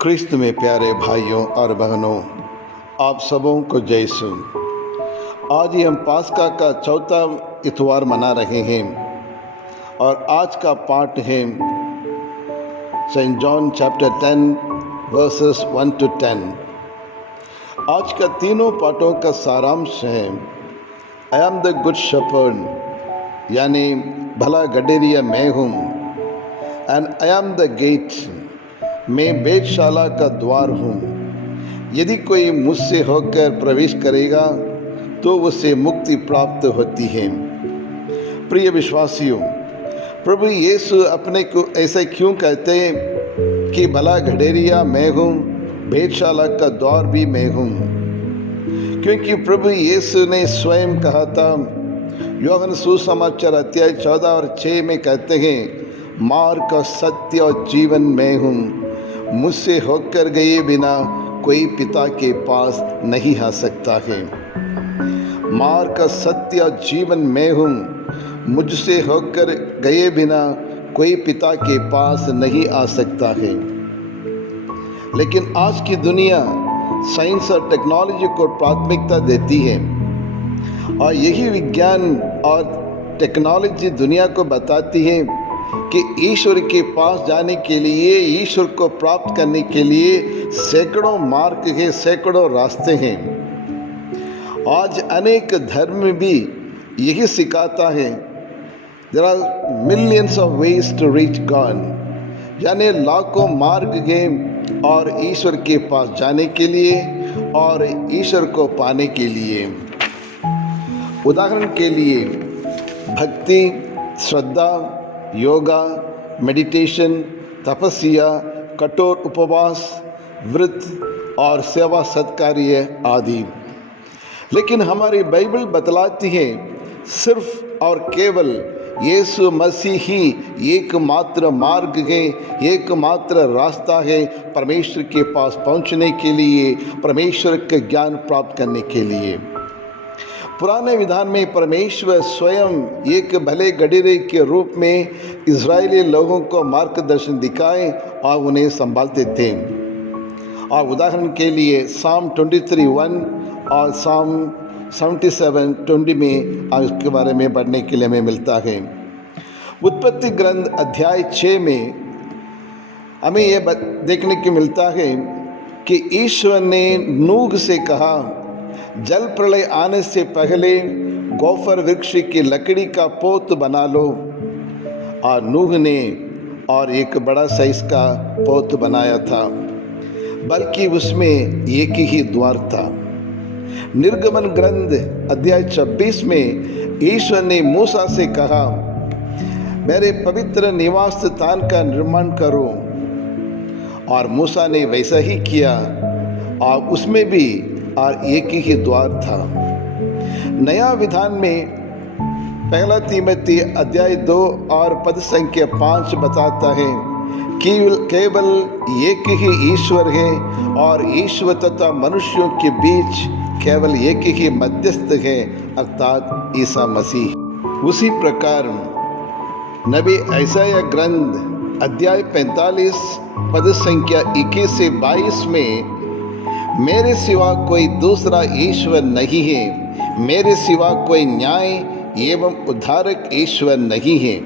ख्रिस्त में प्यारे भाइयों और बहनों, आप सबों को जय यीशु। आज ही हम पास्का का चौथा इतवार मना रहे हैं और आज का पाठ है Saint John chapter 10 verses 1 to 10। आज का तीनों पाठों का सारांश है I am the good shepherd, यानी भला गडेरिया मैं हूँ, and I am the gate, मैं वेधशाला का द्वार हूँ। यदि कोई मुझसे होकर प्रवेश करेगा तो उसे मुक्ति प्राप्त होती है। प्रिय विश्वासियों, प्रभु यीशु अपने को ऐसा क्यों कहते हैं कि भला गडेरिया मैं हूँ, वेधशाला का द्वार भी मैं हूँ? क्योंकि प्रभु यीशु ने स्वयं कहा था, यूहन्ना सुसमाचार अध्याय 14 और 6 में कहते हैं, मार्ग का सत्य और जीवन मैं हूँ, मुझसे होकर गए बिना कोई पिता के पास नहीं आ सकता है। मार्ग का सत्य और जीवन मैं हूँ, मुझसे होकर गए बिना कोई पिता के पास नहीं आ सकता है। लेकिन आज की दुनिया साइंस और टेक्नोलॉजी को प्राथमिकता देती है और यही विज्ञान और टेक्नोलॉजी दुनिया को बताती है कि ईश्वर के पास जाने के लिए, ईश्वर को प्राप्त करने के लिए सैकड़ों मार्ग के सैकड़ों रास्ते हैं। आज अनेक धर्म भी यही सिखाता है, there are millions of ways to reach God, यानी लाखों मार्ग हैं और ईश्वर के पास जाने के लिए और ईश्वर को पाने के लिए। उदाहरण के लिए भक्ति, श्रद्धा, योगा, मेडिटेशन, तपस्या, कठोर उपवास, व्रत और सेवा सत्कार्य आदि। लेकिन हमारी बाइबल बतलाती है सिर्फ और केवल यीशु मसीह ही एकमात्र मार्ग है, एकमात्र रास्ता है परमेश्वर के पास पहुंचने के लिए, परमेश्वर के ज्ञान प्राप्त करने के लिए। पुराने विधान में परमेश्वर स्वयं एक भले गडेरे के रूप में इज़राइली लोगों को मार्गदर्शन दिखाए और उन्हें संभालते थे। और उदाहरण के लिए साम 23:1 और साम 77:20 में इसके बारे में पढ़ने के लिए हमें मिलता है। उत्पत्ति ग्रंथ अध्याय 6 में हमें यह देखने को मिलता है कि ईश्वर ने नूह से कहा, जल प्रलय आने से पहले गोफर वृक्ष की लकड़ी का पोत बना लो। और नूह ने और एक बड़ा साइज का पोत बनाया था, बल्कि उसमें एक ही द्वार था। निर्गमन ग्रंथ अध्याय 26 में ईश्वर ने मूसा से कहा, मेरे पवित्र निवास स्थान का निर्माण करो। और मूसा ने वैसा ही किया और उसमें भी और एक ही द्वार था। नया विधान में पहला तीमुथी अध्याय 2 और पद संख्या 5 बताता है कि केवल एक ही ईश्वर है और ईश्वर तथा मनुष्यों के बीच केवल एक ही मध्यस्थ है, अर्थात ईसा मसीह। उसी प्रकार नबी यशायाह ग्रंथ अध्याय 45 पद संख्या 21 से 22 में, मेरे सिवा कोई दूसरा ईश्वर नहीं है, मेरे सिवा कोई न्याय एवं उद्धारक ईश्वर नहीं है,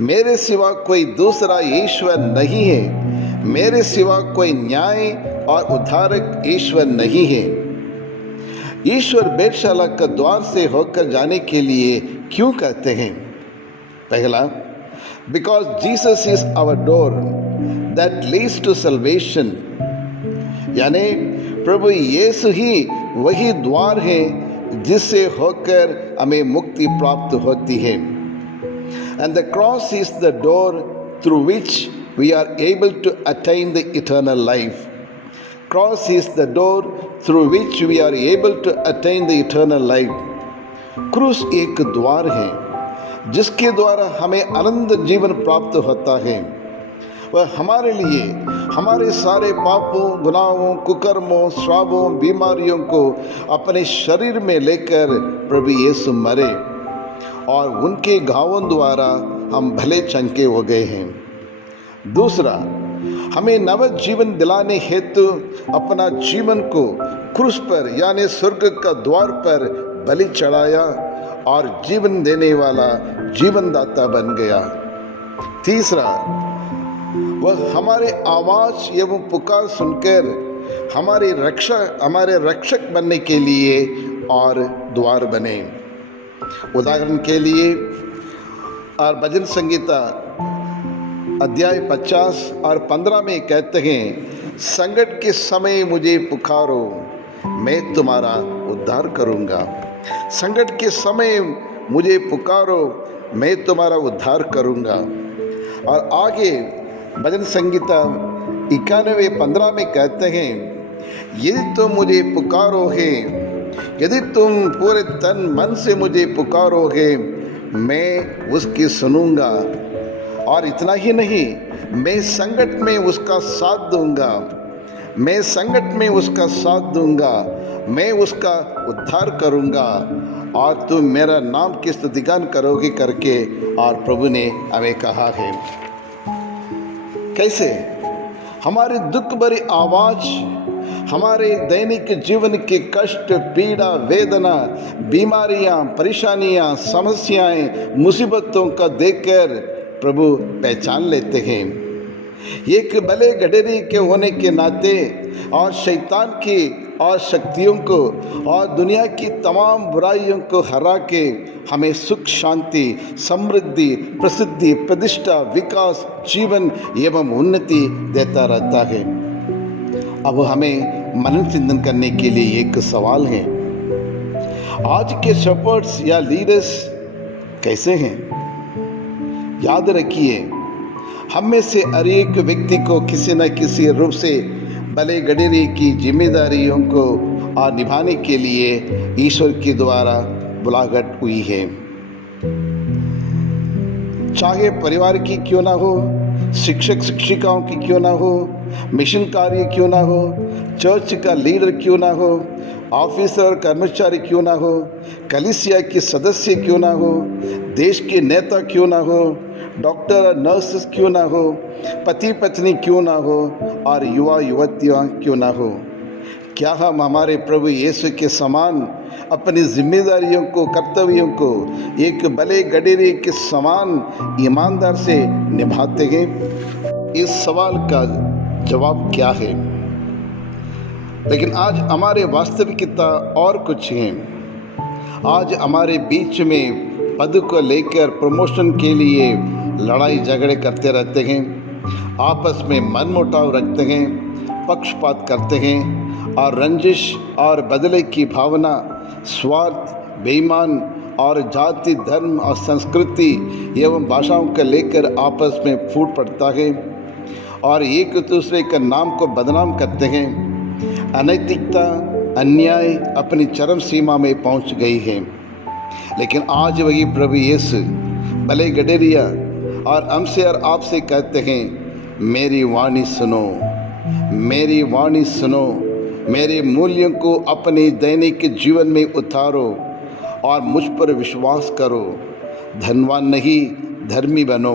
मेरे सिवा कोई दूसरा ईश्वर नहीं है, मेरे सिवा कोई न्याय और उद्धारक ईश्वर नहीं है। ईश्वर वेधशाला का द्वार से होकर जाने के लिए क्यों कहते हैं? पहला, because Jesus is our door that leads to salvation, यानी प्रभु यीशु ही वही द्वार है जिससे होकर हमें मुक्ति प्राप्त होती है। And the cross is the door through which we are able to attain the eternal life. Cross is the door through which we are able to attain the eternal life. क्रूस एक द्वार है जिसके द्वारा हमें अनंत जीवन प्राप्त होता है। वह हमारे लिए हमारे सारे पापों, गुनाहों, कुकर्मों, श्रापों, बीमारियों को अपने शरीर में लेकर प्रभु यीशु मरे और उनके घावों द्वारा हम भले चंगे हो गए हैं। दूसरा, हमें नव जीवन दिलाने हेतु अपना जीवन को क्रूस पर यानी स्वर्ग का द्वार पर बलि चढ़ाया और जीवन देने वाला जीवनदाता बन गया। तीसरा, वह हमारे आवाज एवं पुकार सुनकर हमारे रक्षक बनने के लिए और द्वार बने। उदाहरण के लिए और भजन संगीता अध्याय 50 और 15 में कहते हैं, संकट के समय मुझे पुकारो, मैं तुम्हारा उद्धार करूंगा। संकट के समय मुझे पुकारो, मैं तुम्हारा उद्धार करूंगा। और आगे भजन संगीता 91:15 में कहते हैं, यदि तुम मुझे पुकारोगे, यदि तुम पूरे तन मन से मुझे पुकारोगे, मैं उसकी सुनूंगा। और इतना ही नहीं, मैं संकट में उसका साथ दूंगा, मैं संकट में उसका साथ दूंगा, मैं उसका उद्धार करूंगा और तुम मेरा नाम की स्तुतिगान करोगे करके और प्रभु ने हमें कहा है। कैसे हमारे दुख भरी आवाज, हमारे दैनिक जीवन के कष्ट, पीड़ा, वेदना, बीमारियां, परेशानियां, समस्याएं, मुसीबतों का देखकर प्रभु पहचान लेते हैं। एक भले गडरी के होने के नाते और शैतान की और शक्तियों को और दुनिया की तमाम बुराइयों को हरा के हमें सुख, शांति, समृद्धि, प्रसिद्धि, प्रतिष्ठा, विकास, जीवन एवं उन्नति देता रहता है। अब हमें मनन चिंतन करने के लिए एक सवाल है, आज के शेपर्ड्स या लीडर्स कैसे हैं? याद रखिए, हम में से हर एक व्यक्ति को किसी न किसी रूप से भले गडरी की जिम्मेदारियों को निभाने के लिए ईश्वर के द्वारा बुलाहट हुई है। चाहे परिवार की क्यों ना हो, शिक्षक शिक्षिकाओं की क्यों ना हो, मिशन कार्य क्यों ना हो, चर्च का लीडर क्यों ना हो, ऑफिसर कर्मचारी क्यों ना हो, कलीसिया के सदस्य क्यों ना हो, देश के नेता क्यों ना हो, डॉक्टर और नर्सेस क्यों ना हो, पति पत्नी क्यों ना हो और युवा युवतियाँ क्यों ना हो, क्या हम हमारे प्रभु यीशु के समान अपनी जिम्मेदारियों को, कर्तव्यों को एक भले गडरी के समान ईमानदार से निभाते हैं? इस सवाल का जवाब क्या है? लेकिन आज हमारे वास्तविकता और कुछ है। आज हमारे बीच में पद को लेकर प्रमोशन के लिए लड़ाई झगड़े करते रहते हैं, आपस में मनमुटाव रखते हैं, पक्षपात करते हैं और रंजिश और बदले की भावना, स्वार्थ, बेईमान और जाति, धर्म और संस्कृति एवं भाषाओं को लेकर आपस में फूट पड़ता है और एक दूसरे का नाम को बदनाम करते हैं। अनैतिकता, अन्याय अपनी चरम सीमा में पहुंच गई है। लेकिन आज वही प्रभु यीशु भले गडरिया और हमसे और आपसे कहते हैं, मेरी वाणी सुनो, मेरी वाणी सुनो, मेरे मूल्यों को अपने दैनिक जीवन में उतारो और मुझ पर विश्वास करो। धनवान नहीं, धर्मी बनो,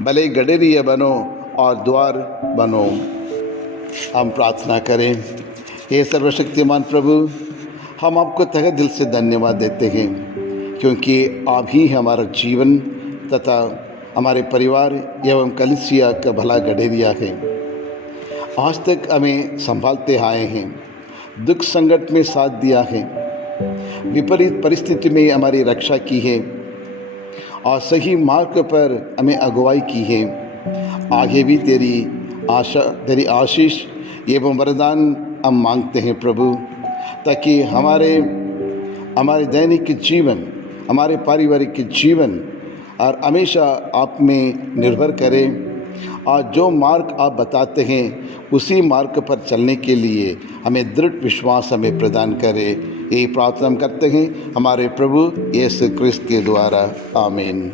भले गडरिया बनो और द्वार बनो। हम प्रार्थना करें। हे सर्वशक्तिमान प्रभु, हम आपको तहे दिल से धन्यवाद देते हैं, क्योंकि आप ही हमारा जीवन तथा हमारे परिवार एवं कलीसिया का भला गडरिया है। आज तक हमें संभालते आए हैं, दुख संकट में साथ दिया है, विपरीत परिस्थिति में हमारी रक्षा की है और सही मार्ग पर हमें अगुवाई की है। आगे भी तेरी आशीष एवं वरदान हम मांगते हैं प्रभु, ताकि हमारे दैनिक जीवन, हमारे पारिवारिक जीवन और हमेशा आप में निर्भर करें और जो मार्ग आप बताते हैं उसी मार्ग पर चलने के लिए हमें दृढ़ विश्वास हमें प्रदान करें। यही प्रार्थना करते हैं हमारे प्रभु यीशु क्रिस्त के द्वारा। आमीन।